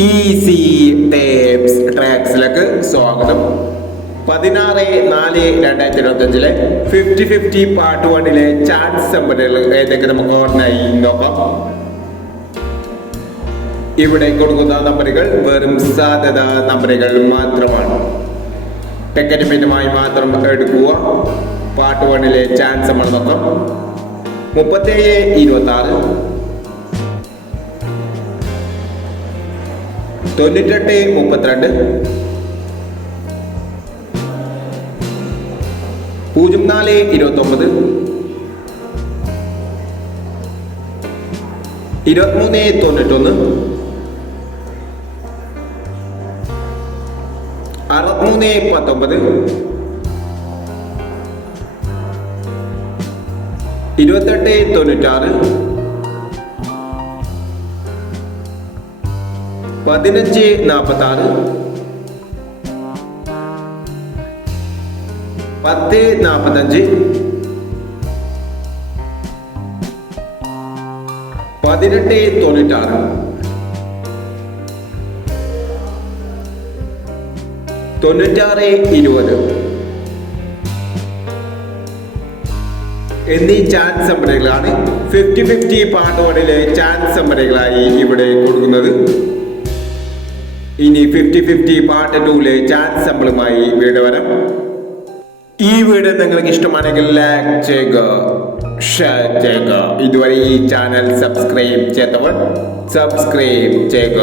Easy tapes ട്രാക്സിലേക്ക് സ്വാഗതം. 16/4/2025 50-50 part 1 chance നമ്പറുകൾ ഏതൊക്കെ നമുക്ക് ഓർമ്മയായി നോക്കാം. ഇവിടെ കൊടുക്കുന്ന നമ്പറുകൾ വെറും സാധ്യത നമ്പറുകൾ മാത്രമാണ്. ടെക്നിക്കലുമായി മാത്രം എടുക്കുക. പാർട്ട് 1 ചാൻസ് നമ്മൾ നോക്കാം. 37-26, 98-32, 04-29, 23-91, 63-19, 28-96, 15-46, 10-45, 18-96, 96-20 എന്നീ ചാൻസ് നമ്പറുകളാണ് 50-50 പാർട്ട് 1 ചാൻസ് നമ്പറുകളായി ഇവിടെ കൊടുക്കുന്നത്. ഇനി 50-50 പാർട്ട് 2 ചാൻസ് നമ്പറുമായി വീണ്ടും വരാം. ഈ വീഡിയോ നിങ്ങൾക്ക് ഇഷ്ടമാണെങ്കിൽ ലൈക്ക് ചെയ്യുക, ഷെയർ ചെയ്യുക. ഇതുവരെ ഈ ചാനൽ സബ്സ്ക്രൈബ് ചെയ്തവർ സബ്സ്ക്രൈബ് ചെയ്യുക.